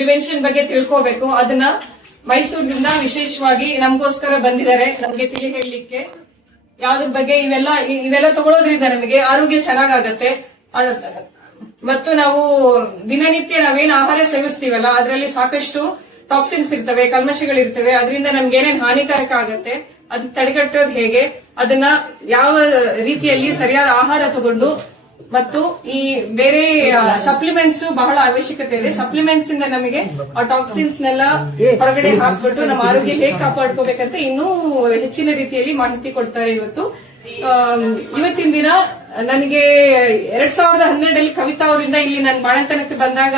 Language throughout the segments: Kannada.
ಪ್ರಿವೆನ್ಷನ್ ಬಗ್ಗೆ ತಿಳ್ಕೋಬೇಕು. ಅದನ್ನ ಮೈಸೂರಿನಿಂದ ವಿಶೇಷವಾಗಿ ನಮಗೋಸ್ಕರ ಬಂದಿದ್ದಾರೆ. ನಮ್ಗೆ ತಿಳಿ ಹೇಳಲಿಕ್ಕೆ ಯಾವ್ದ್ರ ಬಗ್ಗೆ ಇವೆಲ್ಲ ಇವೆಲ್ಲ ತಗೊಳ್ಳೋದ್ರಿಂದ ನಮಗೆ ಆರೋಗ್ಯ ಚೆನ್ನಾಗಾಗತ್ತೆ. ಮತ್ತು ನಾವು ದಿನನಿತ್ಯ ನಾವೇನು ಆಹಾರ ಸೇವಿಸ್ತೀವಲ್ಲ, ಅದರಲ್ಲಿ ಸಾಕಷ್ಟು ಟಾಕ್ಸಿನ್ಸ್ ಇರ್ತವೆ, ಕಲ್ಮಶಗಳಿರ್ತವೆ, ಅದರಿಂದ ನಮ್ಗೆ ಏನೇನ್ ಹಾನಿಕಾರಕ ಆಗತ್ತೆ ಅದನ್ನ ತಡೆಗಟ್ಟೋದು ಹೇಗೆ, ಅದನ್ನ ಯಾವ ರೀತಿಯಲ್ಲಿ ಸರಿಯಾದ ಆಹಾರ ತಗೊಂಡು ಮತ್ತು ಈ ಬೇರೆ ಸಪ್ಲಿಮೆಂಟ್ಸ್ ಬಹಳ ಅವಶ್ಯಕತೆ ಇದೆ. ಸಪ್ಲಿಮೆಂಟ್ಸ್ ಇಂದ ನಮಗೆ ಆ ಟಾಕ್ಸಿನ್ಸ್ ನೆಲ್ಲ ಹೊರಗಡೆ ಹಾಕ್ಬಿಟ್ಟು ನಮ್ಮ ಆರೋಗ್ಯ ಹೇಗೆ ಕಾಪಾಡ್ಕೋಬೇಕಂತ ಇನ್ನೂ ಹೆಚ್ಚಿನ ರೀತಿಯಲ್ಲಿ ಮಾಹಿತಿ ಕೊಡ್ತಾರೆ ಇವತ್ತು. ಇವತ್ತಿನ ದಿನ ನನಗೆ ಎರಡ್ ಸಾವಿರದ ಹನ್ನೆರಡಲ್ಲಿ ಕವಿತಾ ಅವರಿಂದ ಇಲ್ಲಿ ನಾನು ಬಾಣಂತನಕ್ಕೆ ಬಂದಾಗ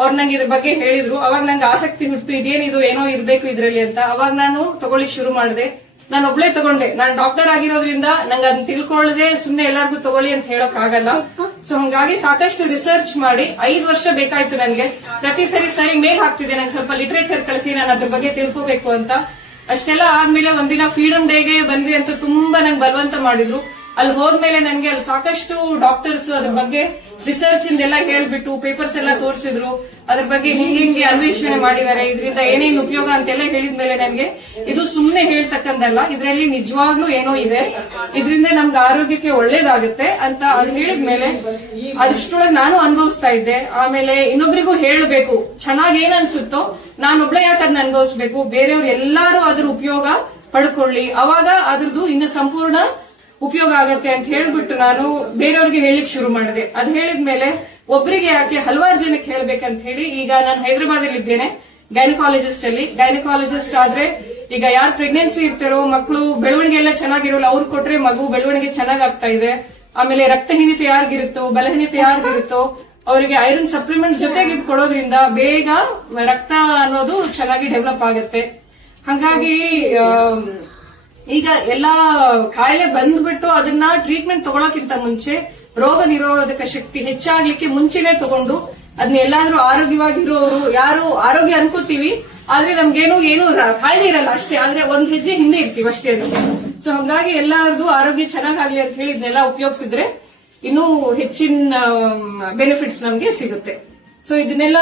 ಅವ್ರು ನಂಗೆ ಇದ್ರ ಬಗ್ಗೆ ಹೇಳಿದ್ರು. ಅವಾಗ ನಂಗೆ ಆಸಕ್ತಿ ಹುಟ್ಟಿತು ಇದೇನಿದು? ಏನೋ ಇರಬೇಕು ಇದ್ರಲ್ಲಿ ಅಂತ. ಅವಾಗ ನಾನು ತಗೊಳ್ಳಿಕ್ ಶುರು ಮಾಡಿದೆ. ನಾನು ಒಬ್ಳೆ ತಗೊಂಡೆ. ನಾನು ಡಾಕ್ಟರ್ ಆಗಿರೋದ್ರಿಂದ ನಂಗೆ ಅದನ್ನ ತಿಳ್ಕೊಳ್ಳದೆ ಸುಮ್ನೆ ಎಲ್ಲಾರ್ಗು ತಗೊಳ್ಳಿ ಅಂತ ಹೇಳಕ್ ಆಗಲ್ಲ. ಸೊ ಹಂಗಾಗಿ ಸಾಕಷ್ಟು ರಿಸರ್ಚ್ ಮಾಡಿ ಐದು ವರ್ಷ ಬೇಕಾಯ್ತು ನನಗೆ. ಪ್ರತಿ ಸರಿ ಸರಿ ಮೇಲ್ ಹಾಕ್ತಿದೆ ನಂಗೆ ಸ್ವಲ್ಪ ಲಿಟ್ರೇಚರ್ ಕಳಿಸಿ, ನಾನು ಅದ್ರ ಬಗ್ಗೆ ತಿಳ್ಕೋಬೇಕು ಅಂತ. ಅಷ್ಟೆಲ್ಲ ಆದ್ಮೇಲೆ ಒಂದಿನ ಫ್ರೀಡಮ್ ಡೇಗೆ ಬಂದ್ರಿ ಅಂತ ತುಂಬಾ ನಂಗೆ ಬಲವಂತ ಮಾಡಿದ್ರು. ಅಲ್ಲಿ ಹೋದ್ಮೇಲೆ ನನಗೆ ಅಲ್ಲಿ ಸಾಕಷ್ಟು ಡಾಕ್ಟರ್ಸ್ ಅದ್ರ ಬಗ್ಗೆ ರಿಸರ್ಚ್ ಇಂದೆಲ್ಲ ಹೇಳ್ಬಿಟ್ಟು ಪೇಪರ್ಸ್ ಎಲ್ಲ ತೋರಿಸಿದ್ರು. ಅದ್ರ ಬಗ್ಗೆ ಹಿಂಗೆ ಹಿಂಗೆ ಅನ್ವೇಷಣೆ ಮಾಡಿದ್ದಾರೆ. ಇದರಿಂದ ಏನೇನ್ ಉಪಯೋಗ ಅಂತೆಲ್ಲ ಹೇಳಿದ್ಮೇಲೆ ನನ್ಗೆ ಇದು ಸುಮ್ನೆ ಹೇಳ್ತಕ್ಕಂದಲ್ಲ, ಇದರಲ್ಲಿ ನಿಜವಾಗ್ಲೂ ಏನೋ ಇದೆ. ಇದರಿಂದ ನಮ್ಗೆ ಆರೋಗ್ಯಕ್ಕೆ ಒಳ್ಳೇದಾಗುತ್ತೆ ಅಂತ ಅದು ಹೇಳಿದ್ಮೇಲೆ ಅದಷ್ಟೊಳಗೆ ನಾನು ಅನುಭವಿಸ್ತಾ ಇದ್ದೆ. ಆಮೇಲೆ ಇನ್ನೊಬ್ರಿಗೂ ಹೇಳಬೇಕು, ಚೆನ್ನಾಗಿ ಏನ್ ಅನ್ಸುತ್ತೋ ನಾನೊಬ್ಳೆ ಯಾಕೆ ಅದನ್ನ ಅನುಭವಿಸ್ಬೇಕು? ಬೇರೆಯವ್ರು ಎಲ್ಲಾರು ಅದ್ರ ಉಪಯೋಗ ಪಡ್ಕೊಳ್ಳಿ. ಅವಾಗ ಅದ್ರದ್ದು ಇನ್ನು ಸಂಪೂರ್ಣ ಉಪಯೋಗ ಆಗತ್ತೆ ಅಂತ ಹೇಳ್ಬಿಟ್ಟು ನಾನು ಬೇರೆಯವ್ರಿಗೆ ಹೇಳಿಕ್ ಶುರು ಮಾಡಿದೆ. ಅದ್ ಹೇಳಿದ್ಮೇಲೆ ಒಬ್ಬರಿಗೆ ಯಾಕೆ ಹಲವಾರು ಜನಕ್ಕೆ ಹೇಳ್ಬೇಕಂತ ಹೇಳಿ ಈಗ ನಾನು ಹೈದರಾಬಾದ್ ಅಲ್ಲಿ ಇದ್ದೇನೆ ಗೈನಕಾಲಜಿಸ್ಟ್ ಅಲ್ಲಿ. ಗೈನಕಾಲಜಿಸ್ಟ್ ಆದ್ರೆ ಈಗ ಯಾರು ಪ್ರೆಗ್ನೆನ್ಸಿ ಇರ್ತಾರೋ ಮಕ್ಕಳು ಬೆಳವಣಿಗೆ ಎಲ್ಲ ಚೆನ್ನಾಗಿರೋಲ್ಲ, ಅವ್ರು ಕೊಟ್ರೆ ಮಗು ಬೆಳವಣಿಗೆ ಚೆನ್ನಾಗ್ ಆಗ್ತಾ ಇದೆ. ಆಮೇಲೆ ರಕ್ತಹೀನತೆ ಯಾರಿಗಿರುತ್ತೋ, ಬಲಹೀನತೆ ಯಾರಿಗಿರುತ್ತೋ, ಅವರಿಗೆ ಐರನ್ ಸಪ್ಲಿಮೆಂಟ್ ಜೊತೆಗೆ ಕೊಡೋದ್ರಿಂದ ಬೇಗ ರಕ್ತ ಅನ್ನೋದು ಚೆನ್ನಾಗಿ ಡೆವಲಪ್ ಆಗುತ್ತೆ. ಹಾಗಾಗಿ ಈಗ ಎಲ್ಲಾ ಕಾಯಿಲೆ ಬಂದ್ಬಿಟ್ಟು ಅದನ್ನ ಟ್ರೀಟ್ಮೆಂಟ್ ತಗೊಳಕ್ಕಿಂತ ಮುಂಚೆ ರೋಗ ನಿರೋಧಕ ಶಕ್ತಿ ಹೆಚ್ಚಾಗ್ಲಿಕ್ಕೆ ಮುಂಚೆನೆ ತಗೊಂಡು ಅದನ್ನ ಎಲ್ಲಾದ್ರೂ ಆರೋಗ್ಯವಾಗಿರೋರು ಯಾರು ಆರೋಗ್ಯ ಅನ್ಕೋತೀವಿ, ಆದ್ರೆ ನಮ್ಗೇನು ಏನು ಕಾಯಿಲೆ ಇರಲ್ಲ ಅಷ್ಟೇ. ಆದ್ರೆ ಒಂದ್ ಹೆಜ್ಜೆ ಹಿಂದೆ ಇರ್ತೀವಿ ಅಷ್ಟೇ ಅಂತ ಸೊ ಹಂಗಾಗಿ ಎಲ್ಲಾರ್ದು ಆರೋಗ್ಯ ಚೆನ್ನಾಗಾಗ್ಲಿ ಅಂತ ಹೇಳಿ ಇದನ್ನೆಲ್ಲ ಉಪಯೋಗಿಸಿದ್ರೆ ಇನ್ನೂ ಹೆಚ್ಚಿನ ಬೆನಿಫಿಟ್ಸ್ ನಮ್ಗೆ ಸಿಗುತ್ತೆ. ಸೊ ಇದನ್ನೆಲ್ಲ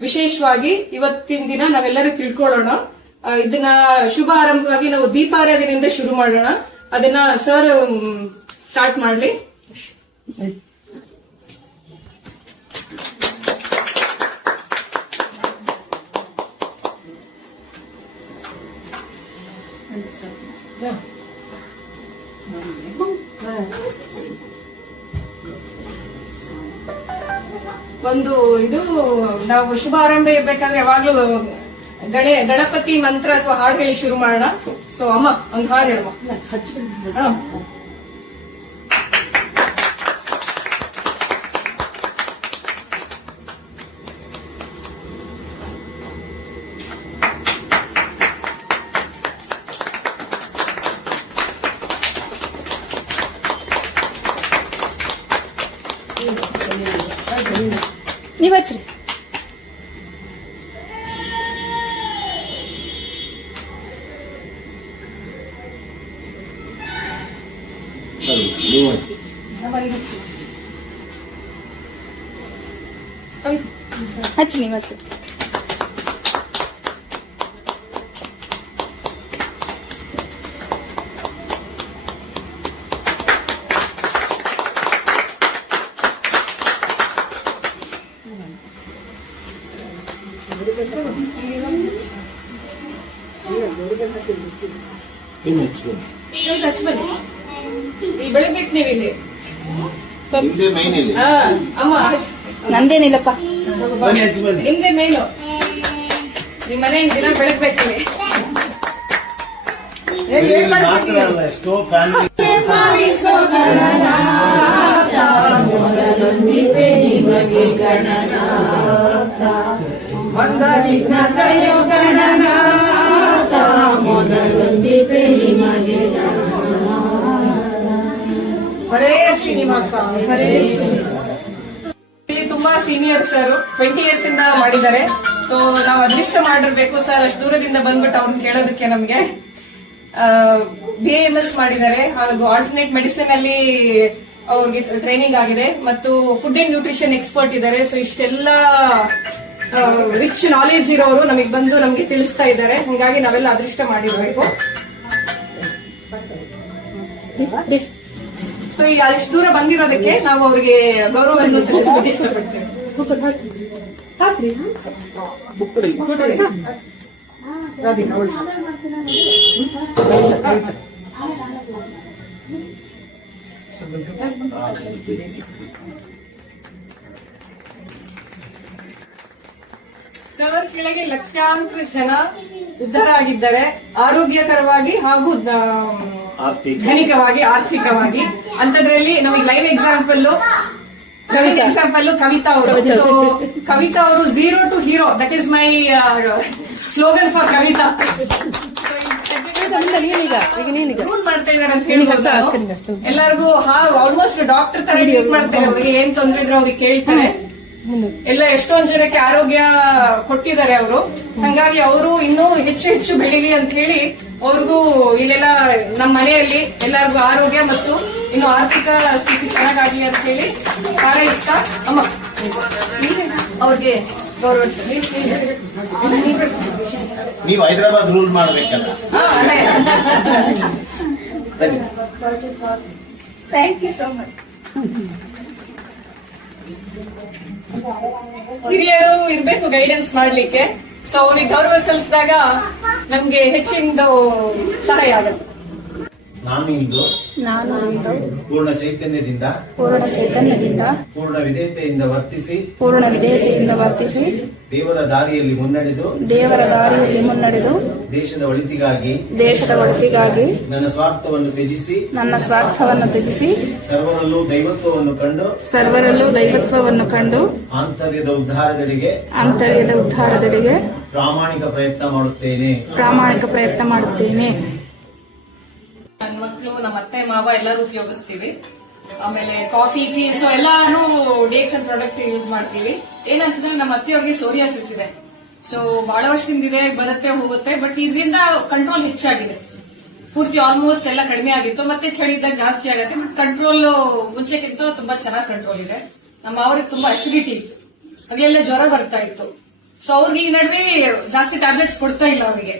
ವಿಶೇಷವಾಗಿ ಇವತ್ತಿನ ದಿನ ನಾವೆಲ್ಲರೂ ತಿಳ್ಕೊಳ್ಳೋಣ. ಇದನ್ನ ಶುಭ ಆರಂಭವಾಗಿ ನಾವು ದೀಪಾರಾಧನೆಯಿಂದ ಶುರು ಮಾಡೋಣ. ಅದನ್ನ ಸರ್ ಸ್ಟಾರ್ಟ್ ಮಾಡ್ಲಿ. ಒಂದು ಇದು ನಾವು ಶುಭ ಆರಂಭ ಇರ್ಬೇಕಾದ್ರೆ ಯಾವಾಗ್ಲೂ ಗಣೆ ಗಣಪತಿ ಮಂತ್ರ ಅಥವಾ ಹಾಡು ಹೇಳಿ ಶುರು ಮಾಡೋಣ. ಸೊ ಅಮ್ಮ ಒಂದು ಹಾಡು ಹೇಳುವ. ನೀವ್ ಹಚ್ರಿ ಹಚ್ಚಿ ನೀವ್ ಹಚ್ರಿ ಇನ್ನು ಹಚ್ಬೋದು ಇವ್ರು ಹಚ್ಚ್ ಬನ್ನಿ ಈ ಬೆಳಗ್ಗೆ ನೀವು ಇಲ್ಲಿ ನಿಮ್ದೇ ಮೈನ್ ಇಲ್ಲಿ ಹಾ ಅಮ್ಮ ಹಚ್. ನಂದೇನಿಲ್ಲಪ್ಪ ಬನ್ನಿ ಹಚ್ಚಿ ಬನ್ನಿ ನಿಮ್ದೇ ಮೇನು ನಿಮ್ ಮನೆ ದಿನ ಬೆಳಗ್ಬೇಕಿಲ್ಲಿ ಇಲ್ಲಿ ಮಾತ್ರ ಅಲ್ಲ ಎಷ್ಟೋ ಫ್ಯಾಮಿಲಿ ಶ್ರೀನಿವಾಸ. ಇಲ್ಲಿ ತುಂಬಾ ಸೀನಿಯರ್ ಸರ್ ಟ್ವೆಂಟಿ ಇಯರ್ಸ್ ಇಂದ ಮಾಡಿದ್ದಾರೆ. ಸೊ ನಾವು ಅದೃಷ್ಟ ಮಾಡಿರ್ಬೇಕು ಸರ್ ಅಷ್ಟು ದೂರದಿಂದ ಬಂದ್ಬಿಟ್ಟು ಅವ್ರನ್ನ ಕೇಳೋದಕ್ಕೆ ನಮ್ಗೆ. ಬಿ ಎಂ ಎಸ್ ಮಾಡಿದ್ದಾರೆ. ಹಾಗೂ ಆಲ್ಟರ್ನೇಟ್ ಮೆಡಿಸಿನ್ ಅಲ್ಲಿ ಅವ್ರಿಗೆ ಟ್ರೈನಿಂಗ್ ಆಗಿದೆ. ಮತ್ತು ಫುಡ್ ಅಂಡ್ ನ್ಯೂಟ್ರಿಷನ್ ಎಕ್ಸ್ಪರ್ಟ್ ಇದ್ದಾರೆ. ಸೊ ಇಷ್ಟೆಲ್ಲ ರಿಚ್ ನಾಲೆಜ್ ಇರೋರು ನಮಗೆ ಬಂದು ನಮಗೆ ತಿಳಿಸ್ತಾ ಇದ್ದಾರೆ. ಹೀಗಾಗಿ ನಾವೆಲ್ಲ ಅದೃಷ್ಟ ಮಾಡಿರ್ಬೇಕು. ಸೊ ಈಗ ಅಷ್ಟು ದೂರ ಬಂದಿರೋದಕ್ಕೆ ನಾವು ಅವ್ರಿಗೆ ಗೌರವ ಇಷ್ಟಪಡ್ತೇವೆ. ಸರ್ ಕೆಳಗೆ ಲಕ್ಷಾಂತರ ಜನ ಉದ್ಧಾರ ಆಗಿದ್ದಾರೆ ಆರೋಗ್ಯಕರವಾಗಿ ಹಾಗೂ ಧನಿಕವಾಗಿ ಆರ್ಥಿಕವಾಗಿ. ಅಂತದ್ರಲ್ಲಿ ನಮಗೆ live example live example Kavita ಅವರು. ಸೊ ಕವಿತಾ ಅವರು zero to hero that is my slogan for Kavita. ಎಲ್ಲರಿಗೂ ಆಲ್ಮೋಸ್ಟ್ ಡಾಕ್ಟರ್ ತರ ಟ್ರೀಟ್ ಮಾಡ್ತಾರೆ ಅವ್ರಿಗೆ. ಏನ್ ತೊಂದ್ರೆ ಇದ್ರೆ ಅವ್ರಿಗೆ ಕೇಳ್ತಾರೆ. ಎಲ್ಲ ಎಷ್ಟೊಂದ್ ಜನಕ್ಕೆ ಆರೋಗ್ಯ ಕೊಟ್ಟಿದ್ದಾರೆ ಅವರು. ಹಂಗಾಗಿ ಅವರು ಇನ್ನೂ ಹೆಚ್ಚು ಹೆಚ್ಚು ಬೆಳಿಲಿ ಅಂತ ಹೇಳಿ ಅವ್ರಿಗೂ ಇಲ್ಲೆಲ್ಲ ನಮ್ಮ ಮನೆಯಲ್ಲಿ ಎಲ್ಲರಿಗೂ ಆರೋಗ್ಯ ಮತ್ತು ಇನ್ನು ಆರ್ಥಿಕ ಸ್ಥಿತಿ ಚೆನ್ನಾಗಾಗಲಿ ಅಂತ ಹೇಳಿ ಹಾರೈಸ್ತಾ ಅಮ್ಮ ಅವ್ರಿಗೆ ಗೌರವ ನೀವ್- ಹೈದರಾಬಾದ್ ರೂಲ್ ಮಾಡಬೇಕಲ್ಲ. ಹಾ, ಥ್ಯಾಂಕ್ ಯು ಸೋ ಮಚ್ ಹಿರಿಯರು ಇರ್ಬೇಕು ಗೈಡೆನ್ಸ್ ಮಾಡ್ಲಿಕ್ಕೆ. ಸೊ ಅವ್ರಿಗೆ ಗೌರವ ಸಲ್ಲಿಸಿದಾಗ ನಮ್ಗೆ ಹೆಚ್ಚಿನ ಸಹಾಯ ಆಗುತ್ತೆ. ನಾನು ಇಂದು ನಾನು ಇಂದು ಪೂರ್ಣ ಚೈತನ್ಯದಿಂದ ಪೂರ್ಣ ಚೈತನ್ಯದಿಂದ ಪೂರ್ಣ ವಿಧೇಯತೆಯಿಂದ ವರ್ತಿಸಿ ಪೂರ್ಣ ವಿಧೇಯತೆಯಿಂದ ವರ್ತಿಸಿ ದೇವರ ದಾರಿಯಲ್ಲಿ ಮುನ್ನಡೆದು ದೇವರ ದಾರಿಯಲ್ಲಿ ಮುನ್ನಡೆದು ದೇಶದ ಒಳಿತಿಗಾಗಿ ದೇಶದ ಒಳಿತಿಗಾಗಿ ನನ್ನ ಸ್ವಾರ್ಥವನ್ನು ತ್ಯಜಿಸಿ ನನ್ನ ಸ್ವಾರ್ಥವನ್ನು ತ್ಯಜಿಸಿ ಸರ್ವರಲ್ಲೂ ದೈವತ್ವವನ್ನು ಕಂಡು ಸರ್ವರಲ್ಲೂ ದೈವತ್ವವನ್ನು ಕಂಡು ಆಂತರ್ಯದ ಉದ್ಧಾರದೆಡೆಗೆ ಆಂತರ್ಯದ ಉದ್ಧಾರದೆಡೆಗೆ ಪ್ರಾಮಾಣಿಕ ಪ್ರಯತ್ನ ಮಾಡುತ್ತೇನೆ. ಪ್ರಾಮಾಣಿಕ ಪ್ರಯತ್ನ ಮಾಡುತ್ತೇನೆ. ನನ್ನ ಮಕ್ಕಳು ನಮ್ಮ ಅತ್ತೆ ಮಾವ ಎಲ್ಲರೂ ಉಪಯೋಗಿಸ್ತೀವಿ. ಆಮೇಲೆ ಕಾಫಿ, ಟೀ ಸೊ ಎಲ್ಲಾನು ಡೇಕ್ಸ್ ಅಂಡ್ ಪ್ರಾಡಕ್ಟ್ಸ್ ಯೂಸ್ ಮಾಡ್ತೀವಿ. ಏನಂತಂದ್ರೆ ನಮ್ಮ ಅತ್ತೆಯವ್ರಿಗೆ ಸೋರಿಯಾಸಿಸ್ ಇದೆ. ಸೊ ಬಹಳ ವರ್ಷದಿಂದ ಇದೆ ಬರುತ್ತೆ, ಹೋಗುತ್ತೆ ಬಟ್ ಇದರಿಂದ ಕಂಟ್ರೋಲ್ ಹೆಚ್ಚಾಗಿದೆ. ಪೂರ್ತಿ ಆಲ್ಮೋಸ್ಟ್ ಎಲ್ಲ ಕಡಿಮೆ ಆಗಿತ್ತು, ಮತ್ತೆ ಚಳಿ ಇದ್ದಾಗ ಜಾಸ್ತಿ ಆಗುತ್ತೆ ಬಟ್ ಕಂಟ್ರೋಲ್ ಮುಂಚೆಕ್ಕಿಂತ ತುಂಬಾ ಚೆನ್ನಾಗಿ ಕಂಟ್ರೋಲ್ ಇದೆ. ನಮ್ಮ ಅವ್ರಿಗೆ ತುಂಬಾ ಅಸಿಡಿಟಿ ಇತ್ತು. ಅದೆಲ್ಲ ಜ್ವರ ಬರ್ತಾ ಇತ್ತು. ಸೊ ಅವ್ರಿಗೆ ಈ ನಡುವೆ ಜಾಸ್ತಿ ಟ್ಯಾಬ್ಲೆಟ್ಸ್ ಕೊಡ್ತಾ ಇಲ್ಲ ಅವರಿಗೆ.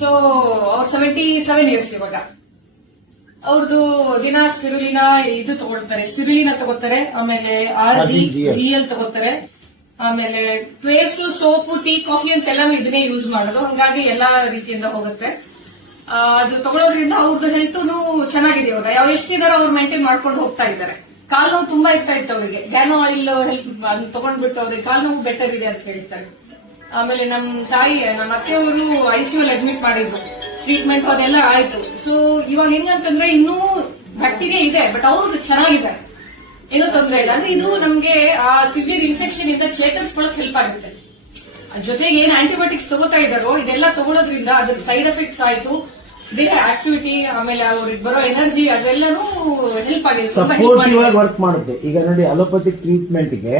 ಸೊ ಅವ್ರು ಸೆವೆಂಟಿ ಸೆವೆನ್ ಇಯರ್ಸ್ ಇವಾಗ. ಅವ್ರದ್ದು ದಿನ ಸ್ಪಿರುಲಿನ ಇದು ತಗೊಳ್ತಾರೆ. ಸ್ಪಿರುಲಿನ ತಗೋತಾರೆ ಆಮೇಲೆ ಆರ್ ಜಿ ಜಿ ಎಲ್ ತಗೋತಾರೆ ಆಮೇಲೆ ಪೇಸ್ಟ್ ಸೋಪು ಟೀ ಕಾಫಿ ಅಂತೆಲ್ಲಾನು ಇದನ್ನೇ ಯೂಸ್ ಮಾಡೋದು. ಹಂಗಾಗಿ ಎಲ್ಲಾ ರೀತಿಯಿಂದ ಹೋಗುತ್ತೆ. ಅದು ತಗೊಳ್ಳೋದ್ರಿಂದ ಅವ್ರದ್ದು ಹೆಲ್ತ್ ಚೆನ್ನಾಗಿದೆ ಇವಾಗ. ಯಾವ ಎಷ್ಟಿದಾರೋ ಅವ್ರು ಮೈಂಟೈನ್ ಮಾಡ್ಕೊಂಡು ಹೋಗ್ತಾ ಇದ್ದಾರೆ. ಕಾಲ್ ನೋವು ತುಂಬಾ ಇರ್ತಾ ಇತ್ತು ಅವರಿಗೆ. ಗ್ಯಾನೋ ಆಯಿಲ್ ಹೆಲ್ಪ್ ತಗೊಂಡ್ಬಿಟ್ಟು ಅವ್ರಿಗೆ ಕಾಲ್ ನೋವು ಬೆಟರ್ ಇದೆ ಅಂತ ಹೇಳ್ತಾರೆ ಆಮೇಲೆ ನಮ್ ತಾಯಿ ನಮ್ಮ ಅತ್ತೆಯವರು ಐಸಿಯು ಅಡ್ಮಿಟ್ ಮಾಡಿದ್ರು. ಟ್ರೀಟ್ಮೆಂಟ್ ಅದೆಲ್ಲ ಆಯ್ತು. ಸೊ ಇವಾಗ ಹೆಂಗಂತಂದ್ರೆ ಇನ್ನೂ ಬ್ಯಾಕ್ಟೀರಿಯಾ ಇದೆ ಬಟ್ ಅವ್ರಿಗೆ ಚೆನ್ನಾಗಿದೆ. ಏನೋ ತೊಂದರೆ ಇಲ್ಲ. ಅಂದ್ರೆ ಇದು ನಮ್ಗೆ ಆ ಸಿವಿಯರ್ ಇನ್ಫೆಕ್ಷನ್ ಇಂದ ಚೇತರಿಸ್ಕೊಳಕ್ ಹೆಲ್ಪ್ ಆಗುತ್ತೆ. ಜೊತೆಗೆ ಏನ್ ಆಂಟಿಬಯೋಟಿಕ್ಸ್ ತಗೋತಾ ಇದ್ದಾರೋ ಇದೆಲ್ಲ ತಗೊಳೋದ್ರಿಂದ ಅದ್ರ ಸೈಡ್ ಎಫೆಕ್ಟ್ಸ್ ಆಯ್ತು. ದೇಹ ಆಕ್ಟಿವಿಟಿ ಆಮೇಲೆ ಅವ್ರಿಗೆ ಬರೋ ಎನರ್ಜಿ ಅದೆಲ್ಲನೂ ಹೆಲ್ಪ್ ಆಗಿದೆ. ಸಪೋರ್ಟಿವ್ ಆಗಿ ವರ್ಕ್ ಮಾಡುತ್ತೆ. ಈಗ ನೋಡಿ ಅಲೋಪತಿಕ್ ಟ್ರೀಟ್ಮೆಂಟ್ಗೆ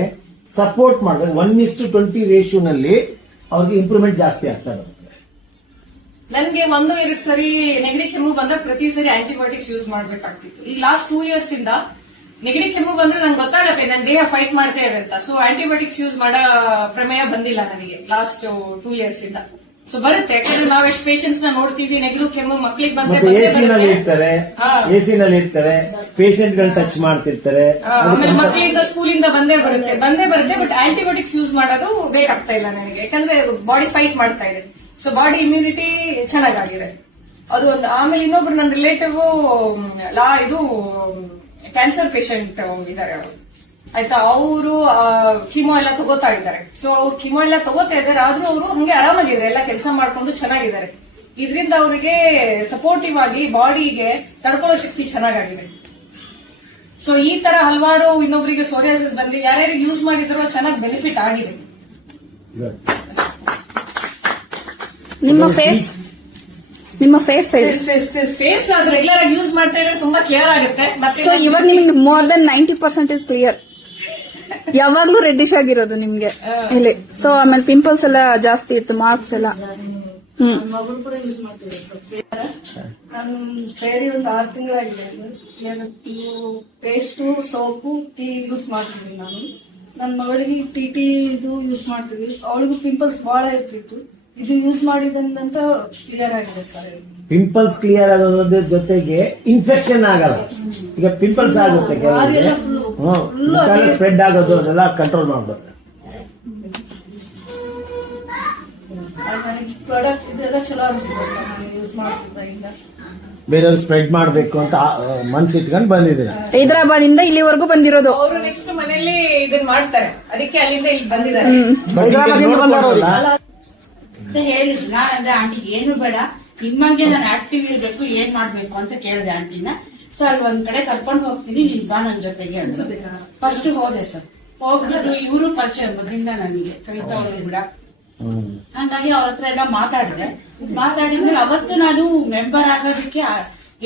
ಸಪೋರ್ಟ್ ಮಾಡಿದ್ರೆ ಒನ್ ಇಸ್ ಟು ಟ್ವೆಂಟಿ ರೇಷಿಯೋನಲ್ಲಿ ಅವ್ರಿಗೆ ಇಂಪ್ರೂವ್ಮೆಂಟ್ ಜಾಸ್ತಿ ಆಗ್ತಾ ಬರುತ್ತೆ ನನ್ಗೆ ಒಂದು ಎರಡು ಸರಿ ನೆಗಡಿ ಕೆಮ್ಮು ಬಂದ್ರೆ ಪ್ರತಿ ಸರಿ ಆಂಟಿಬಯೋಟಿಕ್ಸ್ ಯೂಸ್ ಮಾಡ್ಬೇಕಾಗ್ತಿತ್ತು. ಈ ಲಾಸ್ಟ್ ಟೂ ಇಯರ್ಸ್ ಇಂದ ನೆಗಡಿ ಕೆಮ್ಮು ಬಂದ್ರೆ ನಂಗೆ ಗೊತ್ತಾಗತ್ತೆ ನನ್ನ ದೇಹ ಫೈಟ್ ಮಾಡ್ತಾ ಇದೆ ಅಂತ. ಸೊ ಆಂಟಿಬಯೋಟಿಕ್ಸ್ ಯೂಸ್ ಮಾಡೋ ಪ್ರಮೇಯ ಬಂದಿಲ್ಲ ನನಗೆ ಲಾಸ್ಟ್ ಟೂ ಇಯರ್ಸ್ ಇಂದ. ಸೊ ಬರುತ್ತೆ. ಯಾಕಂದ್ರೆ ನಾವ್ ಎಷ್ಟು ಪೇಷಂಟ್ಸ್ನ ನೋಡ್ತೀವಿ ನೆಗಡಿ ಕೆಮ್ಮು ಮಕ್ಳಿಗೆ ಬಂದ್ರೆ ಮತ್ತೆ ಬಂದೇ ಎಸಿ ನಲ್ಲಿ ಬರುತ್ತೆ. ಇರ್ತಾರೆ ಎಸಿನಲ್ಲಿ ಎಸಿ ನಲ್ಲಿ ಇರ್ತಾರೆ ಪೇಷಂಟ್ಗಳು ಟಚ್ ಮಾಡ್ತಿರ್ತಾರೆ. ಆಮೇಲೆ ಮಕ್ಕಳಿಂದ ಸ್ಕೂಲಿಂದ ಬಂದೇ ಬರುತ್ತೆ. ಬಂದೇ ಬರುತ್ತೆ ಬಟ್ ಆಂಟಿಬಯೋಟಿಕ್ಸ್ ಯೂಸ್ ಮಾಡೋದು ಬೇಕಾಗ್ತಾ ಇಲ್ಲ ನನಗೆ. ಯಾಕಂದ್ರೆ ಬಾಡಿ ಫೈಟ್ ಮಾಡ್ತಾ ಇದೆ. ಸೊ ಬಾಡಿ ಇಮ್ಯುನಿಟಿ ಚೆನ್ನಾಗಾಗಿದೆ. ಅದು ಒಂದು, ಆಮೇಲೆ ಇನ್ನೊಬ್ರು ನನ್ನ ರಿಲೇಟಿವ್ ಲಾ, ಇದು ಕ್ಯಾನ್ಸರ್ ಪೇಷಂಟ್ ಇದ್ದಾರೆ ಅವರು. ಆಯ್ತಾ, ಅವರು ಕಿಮೋ ಎಲ್ಲ ತಗೋತಾ ಇದ್ದಾರೆ. ಸೊ ಅವ್ರು ಕಿಮೋ ಎಲ್ಲ ತಗೋತಾ ಇದ್ದಾರೆ, ಆದ್ರೂ ಅವರು ಹಂಗೆ ಆರಾಮಾಗಿದ್ದಾರೆ ಎಲ್ಲ ಕೆಲಸ ಮಾಡ್ಕೊಂಡು ಚೆನ್ನಾಗಿದ್ದಾರೆ. ಇದರಿಂದ ಅವರಿಗೆ ಸಪೋರ್ಟಿವ್ ಆಗಿ ಬಾಡಿಗೆ ತಡ್ಕೊಳ್ಳೋ ಶಕ್ತಿ ಚೆನ್ನಾಗಾಗಿದೆ. ಸೊ ಈ ತರ ಹಲವಾರು ಇನ್ನೊಬ್ಬರಿಗೆ ಸೋರಿಯಾಸಿಸ್ ಬಂದು ಯಾರ್ಯಾರು ಯೂಸ್ ಮಾಡಿದ್ರು, ಚೆನ್ನಾಗಿ ಬೆನಿಫಿಟ್ ಆಗಿದೆ. ನಿಮ್ಮ ಫೇಸ್ ನಿಮ್ಮ ಫೇಸ್ ಫೇಸ್ ಅದು ರೆಗ್ಯುಲರ್ ಆಗಿ ಯೂಸ್ ಮಾಡ್ತಾ ಇದ್ರೆ ತುಂಬಾ ಕ್ಲಿಯರ್ ಆಗುತ್ತೆ. ಮತ್ತೆ ಸೊ ಇವಾಗ ನಿಮ್ಗೆ more than ninety percent is clear ಯಾವಾಗ್ಲೂ ರೆಡ್ಡಿಶ್ ಆಗಿರೋದು ನಿಮ್ಗೆ. ಇಲ್ಲಿ ಸೊ ಆಮೇಲೆ ಪಿಂಪಲ್ಸ್ ಎಲ್ಲ ಜಾಸ್ತಿ ಇತ್ತು ಮಾರ್ಕ್ಸ್ ಎಲ್ಲ. ಹ್ಮ್. ಮಗಳು ಕೂಡ ಯೂಸ್ ಮಾಡ್ತಿದ್ದೆ ನಾನು ಸೇರಿ ಒಂದು ಆರು ತಿಂಗಳಾಗಿದೆ. ಪೇಸ್ಟು ಸೋಪು ಟೀ ಯೂಸ್ ಮಾಡ್ತಿದ್ದೀನಿ ನಾನು. ನನ್ನ ಮಗಳಿಗೆ ಟಿ ಟಿ ಇದು ಯೂಸ್ ಮಾಡ್ತೀವಿ ಅವಳಿಗೂ ಪಿಂಪಲ್ಸ್ ಬಹಳ ಇರ್ತಿತ್ತು. ಇದು ಯೂಸ್ ಮಾಡಿದಂತ ಕ್ಲಿಯರ್ ಆಗಿದೆ ಸರ್ ಪಿಂಪಲ್ಸ್ ಕ್ಲಿಯರ್ ಆಗೋದ್ರ ಜೊತೆಗೆ ಇನ್ಫೆಕ್ಷನ್ ಆಗಲ್ಲ. ಈಗ ಪಿಂಪಲ್ಸ್ ಆಗುತ್ತೆ full- full ಸ್ಪ್ರೆಡ್ ಆಗೋದು ಅದೆಲ್ಲ ಕಂಟ್ರೋಲ್ ಮಾಡ್ಬೋದು ಪ್ರಾಡಕ್ಟ್ ಇದೆಲ್ಲ ಚಲೋ ಅನಿಸಿದೆ ನಾನು ಯೂಸ್ ಮಾಡ್ತಿದ್ದ ಬೇರೆಯವ್ರು ಸ್ಪ್ರೆಡ್ ಮಾಡ್ಬೇಕು ಅಂತ ಮನ್ಸ್ ಇಟ್ಕೊಂಡು ಬಂದಿದ್ದೀರ ಹೈದರಾಬಾದ್ ಇಂದ ಇಲ್ಲಿವರೆಗೂ ಬಂದಿರೋದು. ಅವರು ನೆಕ್ಸ್ಟ್ ಮನೆಯಲ್ಲಿ ಇದನ್ನ ಮಾಡ್ತಾರೆ. ಅದಕ್ಕೆ ಅಲ್ಲಿಂದ ಇಲ್ಲಿ ಬಂದಿದ್ದಾರೆ. ಅಂತ ಹೇಳಿದ್ರು. ನಾನಂದ್ರೆ ಆಂಟಿ ಏನು ಬೇಡ. ನಿಮ್ಮಂಗೆ ನಾನು ಆಕ್ಟಿವ್ ಇರ್ಬೇಕು ಏನ್ ಮಾಡ್ಬೇಕು? ಅಂತ ಕೇಳಿದೆ ಆಂಟಿನ. ಸರ್ ಒಂದ್ ಕಡೆ ಕರ್ಕೊಂಡು ಹೋಗ್ತೀನಿ ನೀನ್ ಬಾ ನನ್ ಜೊತೆಗೆ ಅಂದ್ರು ಫಸ್ಟ್ ಹೋದೆ ಸರ್. ಹೋಗ್ಬಿಟ್ಟು ಇವರು ಪರಿಚಯ ಮೊದಲಿಂದ ನನಗೆ. ಕವಿತಾ ಅವರು ಕೂಡ. ಹಾಗಾಗಿ ಅವ್ರ ಹತ್ರ ಎಲ್ಲ ಮಾತಾಡಿದೆ. ಮಾತಾಡಿದ್ಮೇಲೆ ಅವತ್ತು ನಾನು ಮೆಂಬರ್ ಆಗೋದಕ್ಕೆ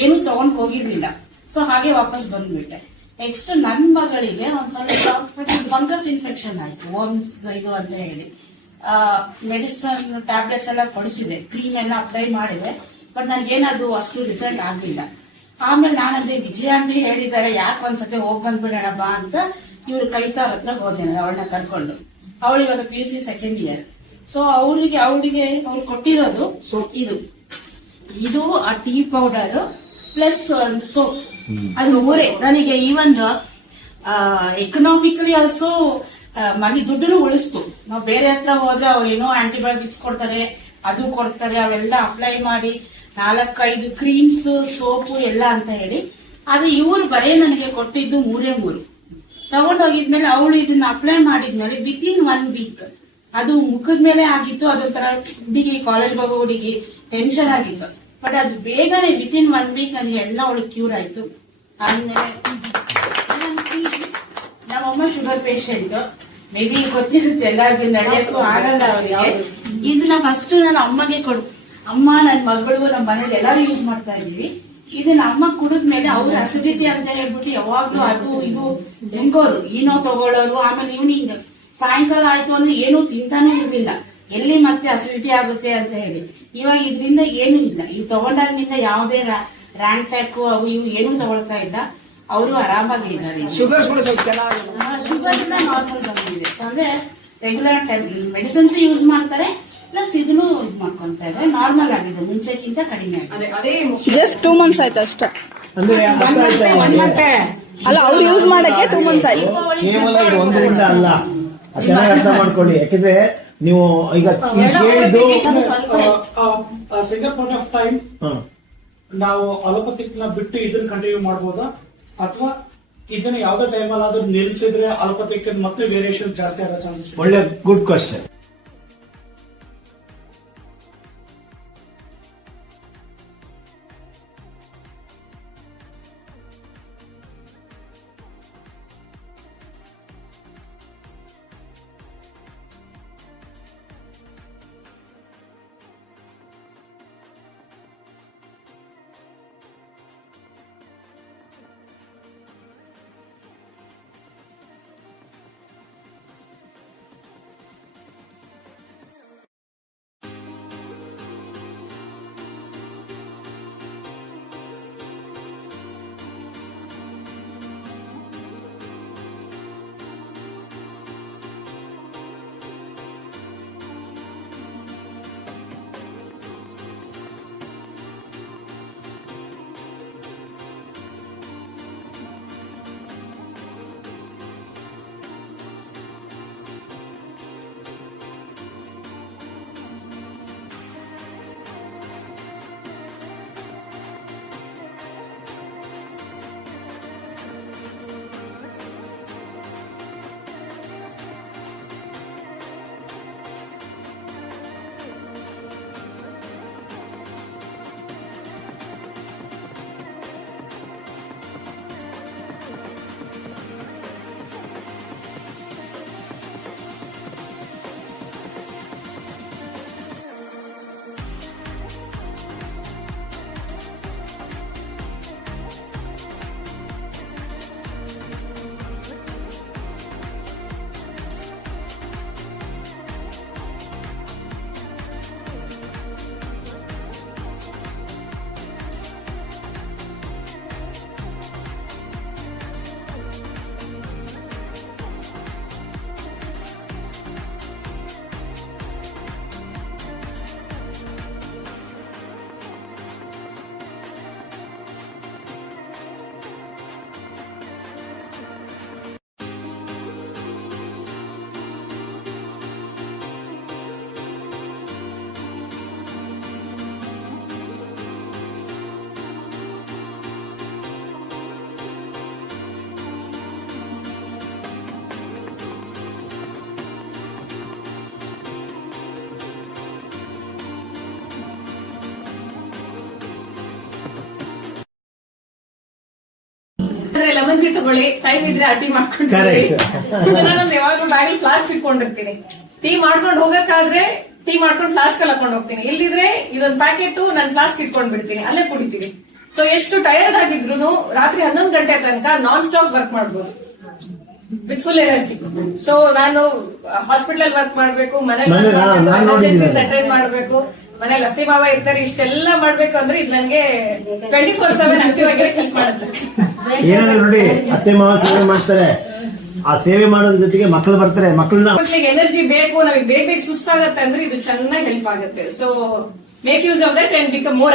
ಏನು ತಗೊಂಡ್ ಹೋಗಿರ್ಲಿಲ್ಲ. ಸೊ ಹಾಗೆ ವಾಪಸ್ ಬಂದ್ಬಿಟ್ಟೆ. ನೆಕ್ಸ್ಟ್ ನನ್ ಮಗಳಿಗೆ ಒಂದ್ಸಲ ಫಂಗಸ್ ಇನ್ಫೆಕ್ಷನ್ ಆಯ್ತು. ಓಮ್ಸ್ ಇದು ಅಂತ ಹೇಳಿ. ಮೆಡಿಸನ್ ಟ್ಯಾಬ್ಲೆಟ್ಸ್ ಎಲ್ಲ ಕೊಡಿಸಿದೆ. ಕ್ರೀಮ್ ಎಲ್ಲ ಅಪ್ಲೈ ಮಾಡಿದೆ. ಬಟ್ ನನಗೇನದು ಅಷ್ಟು ರಿಸಲ್ಟ್ ಆಗಲಿಲ್ಲ. ಆಮೇಲೆ ನಾನಂದ್ರೆ ವಿಜಯ ಅಂಗಡಿ ಹೇಳಿದ್ದಾರೆ ಯಾಕೆ ಒಂದ್ಸತಿ ಹೋಗ್ ಬಂದ್ಬಿಡೋಣ ಬಾ ಅಂತ ಇವ್ರು ಕವಿತಾ ಅವ್ರ ಹತ್ರ ಹೋದೆ ಅವಳನ್ನ ಕರ್ಕೊಂಡು. ಅವಳು ಇವಾಗ P U C second year so ಅವಳಿಗೆ ಅವಳಿಗೆ ಅವ್ರು ಕೊಟ್ಟಿರೋದು ಇದು. ಇದು ಆ ಟೀ ಪೌಡರ್ ಪ್ಲಸ್ ಒಂದು ಸೋಪ್. ಅದು ಊರೇ. ನನಗೆ ಈವನ್ ಎಕನಾಮಿಕಲಿ ಆಲ್ಸೋ ಮನೆ ದುಡ್ಡು ಉಳಿಸ್ತು. ನಾವು ಬೇರೆ ಹತ್ರ ಹೋದ್ರೆ ಅವ್ರು ಏನೋ ಆಂಟಿಬಯೋಟಿಕ್ಸ್ ಕೊಡ್ತಾರೆ, ಅದು ಕೊಡ್ತಾರೆ, ಅವೆಲ್ಲ ಅಪ್ಲೈ ಮಾಡಿ ನಾಲ್ಕೈದು ಕ್ರೀಮ್ಸ್ ಸೋಪು ಎಲ್ಲ ಅಂತ ಹೇಳಿ, ಅದು ಇವ್ರು ಬರೇ ನನಗೆ ಕೊಟ್ಟಿದ್ದು ಮೂರೇ ಮೂರು. ತಗೊಂಡೋಗಿದ್ಮೇಲೆ ಅವಳು ಇದನ್ನ ಅಪ್ಲೈ ಮಾಡಿದ್ಮೇಲೆ ವಿತ್ ಇನ್ ಒನ್ ವೀಕ್ ಅದು ಮುಖದ ಮೇಲೆ ಆಗಿತ್ತು, ಅದೊಂಥರ ಹುಡುಗಿ ಕಾಲೇಜ್ ಹೋಗೋ ಹುಡುಗಿ ಟೆನ್ಷನ್ ಆಗಿತ್ತು. ಬಟ್ ಅದು ಬೇಗನೆ ವಿತ್ ಇನ್ ಒನ್ ವೀಕ್ ನನಗೆ ಎಲ್ಲ ಅವಳು ಕ್ಯೂರ್ ಆಯ್ತು. ಆದ್ಮೇಲೆ ನಮ್ಮಮ್ಮ ಶುಗರ್ ಪೇಷಂಟ್ ಮೇ ಬಿ ಗೊತ್ತಿರುತ್ತೆ, ಎಲ್ಲಾರ್ಗು ನಡೆಯಕ್ಕೂ ಆಗಲ್ಲ ಅವರಿಗೆ. ಇದನ್ನ ಫಸ್ಟ್ ನಾನು ಅಮ್ಮಗೆ ಕೊಡು. ಅಮ್ಮ ನನ್ನ ಮಗಳು ನಮ್ಮ ಮನೇಲಿ ಎಲ್ಲರೂ ಯೂಸ್ ಮಾಡ್ತಾ ಇದೀವಿ ಇದನ್ನ ಅಮ್ಮ ಕುಡಿದ್ಮೇಲೆ ಅವ್ರ ಅಸಿಡಿಟಿ ಅಂತ ಹೇಳ್ಬಿಟ್ಟು ಯಾವಾಗ್ಲೂ ಅದು, ಇದು ಹೆಂಗೋರು, ಏನೋ ತಗೊಳ್ಳೋರು, ಆಮೇಲೆ ಇವ್ನಿಂಗ್ ಸಾಯಂಕಾಲ ಆಯ್ತು ಅಂದ್ರೆ ಏನೂ ತಿಂತಾನೆ ಇರ್ಲಿಲ್ಲ. ಎಲ್ಲಿ ಮತ್ತೆ ಅಸಿಡಿಟಿ ಆಗುತ್ತೆ ಅಂತ ಹೇಳಿ. ಇವಾಗ ಇದ್ರಿಂದ ಏನು ಇಲ್ಲ. ಇದು ತಗೊಂಡಾಗಿನಿಂದ ಯಾವುದೇ ರ್ಯಾಂಕ್ ಟ್ಯಾಕ್ ಅವು ಇವು ಏನೂ ತಗೊಳ್ತಾ ಇಲ್ಲ. ಅವರು ಆರಾಮಾಗಿ ಇದ್ದಾರೆ. ಶುಗರ್ ಶುಗರ್ ನಾರ್ಮಲ್ ಬಂದಿದೆ. ಅಂದ್ರೆ ರೆಗ್ಯುಲರ್ ಟೈಮ್ ಮೆಡಿಸಿನ್ಸ್ ಯೂಸ್ ಮಾಡ್ತಾರೆ ಪ್ಲಸ್ ಇದನ್ನು ಇದು ಮಾಡ್ಕೊಂತ ಇದ್ದಾರೆ. ನಾರ್ಮಲ್ ಆಗಿದೆ ಮುಂಚೆಗಿಂತ ಕಡಿಮೆ ಆಗಿದೆ. ಜಸ್ಟ್ ಟೂ ಮಂತ್ಸ್ ಆಯ್ತು ಅಷ್ಟೇ. ಅಲ್ಲ ಅವ್ರು ಯೂಸ್ ಮಾಡಕ್ಕೆ ಟೂ ಮಂತ್ಸ್ ಆಯ್ತು. ಕೇವಲ ಇದು ಒಂದರಿಂದ ಅಲ್ಲ. ಚೆನ್ನಾಗಿ ಅರ್ಥ ಮಾಡ್ಕೊಳ್ಳಿ. ಯಾಕಂದ್ರೆ ನೀವು ಈಗ ಈ ಕೇಳಿದ್ದು ಸಿಂಗಲ್ ಪಾಯಿಂಟ್ ಆಫ್ ಟೈಮ್. ನಾವು ಅಲೋಪತಿಕ್ನ ಬಿಟ್ಟು ಇದನ್ನ ಕಂಟಿನ್ಯೂ ಮಾಡಬಹುದಾ ಅಥವಾ ಇದನ್ನ ಯಾವ್ದೇ ಟೈಮಲ್ಲಿ ಆದ್ರೂ ನಿಲ್ಸಿದ್ರೆ ಅಲ್ಪತೆಕ್ಕೆ ಮತ್ತೆ ವೇರಿಯೇಷನ್ ಜಾಸ್ತಿ ಆಗೋ ಚಾನ್ಸಸ್ ಒಳ್ಳೆ ಗುಡ್ ಕ್ವಶನ್ ಒಂದ್ಸಿ ತಗೊಳ್ಳಿ ಟೈಮ್ ಇದ್ರೆ ಅಡ್ಡಿ ಟೀ ಮಾಡ್ಕೊಂಡು. ಸೊ ನಾನು ಯಾವಾಗಲೂ ಬ್ಯಾಗಲ್ಲಿ ಫ್ಲಾಸ್ಕ್ ಇಟ್ಕೊಂಡಿರ್ತೀನಿ. ಟೀ ಮಾಡ್ಕೊಂಡು ಹೋಗಕ್ಕಾದ್ರೆ ಟೀ ಮಾಡ್ಕೊಂಡು ಫ್ಲಾಸ್ಕ್ ಅಲ್ಲಿ ಹಾಕೊಂಡು ಹೋಗ್ತೀನಿ. ಇಲ್ದಿದ್ರೆ ಇದೊಂದು ಪ್ಯಾಕೆಟ್ ನಾನು ಫ್ಲಾಸ್ಕ್ ಇಟ್ಕೊಂಡ್ ಬಿಡ್ತೀನಿ ಅಲ್ಲೇ ಕುಡಿತೀನಿ ಸೊ ಎಷ್ಟು ಟಯರ್ಡ್ ಆಗಿದ್ರು ರಾತ್ರಿ ಹನ್ನೊಂದು ಗಂಟೆ ತನಕ ನಾನ್ ಸ್ಟಾಪ್ ವರ್ಕ್ ಮಾಡ್ಬೋದು. ವಿತ್ ಫುಲ್ ಎನರ್ಜಿ ಸೊ ನಾನು ಹಾಸ್ಪಿಟಲ್ ವರ್ಕ್ ಮಾಡ್ಬೇಕು ಮನೆ ಮನೇಲಿ. ಅಟೆಂಡ್ ಮಾಡ್ಬೇಕು. ಮನೇಲಿ ಅತ್ತಿ ಮಾವ ಇರ್ತಾರೆ ಇಷ್ಟೆಲ್ಲ ಮಾಡ್ಬೇಕು ಅಂದ್ರೆ ಇದು ನನಗೆ ಟ್ವೆಂಟಿ ಫೋರ್ ಸೆವೆನ್ ಹೆಲ್ಪ್ ಮಾಡುತ್ತೆ. ಏನಾದ್ರೆ ನೋಡಿ ಅತ್ತೆ ಮಾವ ಸೇವೆ ಮಾಡ್ತಾರೆ. ಆ ಸೇವೆ ಮಾಡೋದ್ರ ಜೊತೆಗೆ ಮಕ್ಕಳು ಬರ್ತಾರೆ ಮಕ್ಕಳನ್ನ ಮಕ್ಕಳಿಗೆ ಎನರ್ಜಿ ಬೇಕು ನಮಗೆ ಬೇಗ ಬೇಗ ಸುಸ್ತಾಗತ್ತೆ ಅಂದ್ರೆ ಇದು ಚೆನ್ನಾಗಿ ಹೆಲ್ಪ್ ಆಗುತ್ತೆ. So make use of that and become more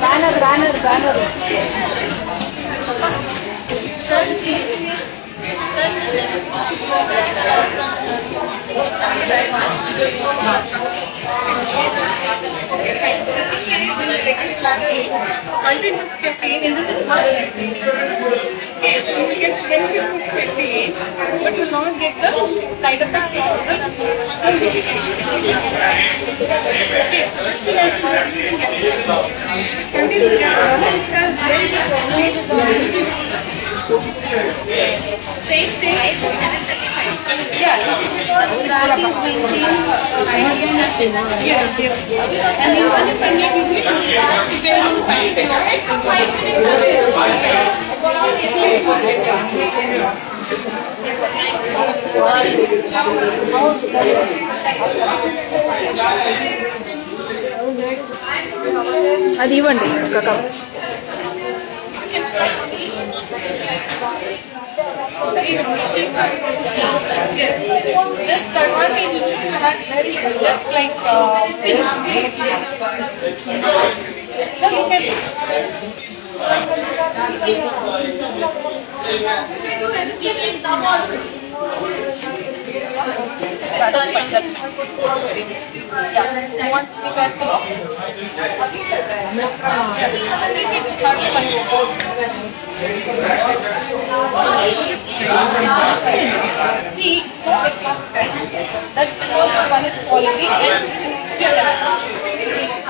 banner banner banner Content is contained in the case you will get the benefits of FPH, but you will not get the side effects of the Okay, so that's why you can get it. And this is Same thing. Yeah. That is maintained. Yes, yes. And you want to send it to me? They want to find it. Find it. అది ఇవ్వండి ఒక cup That's because one is quality and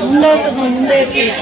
문대도 문대기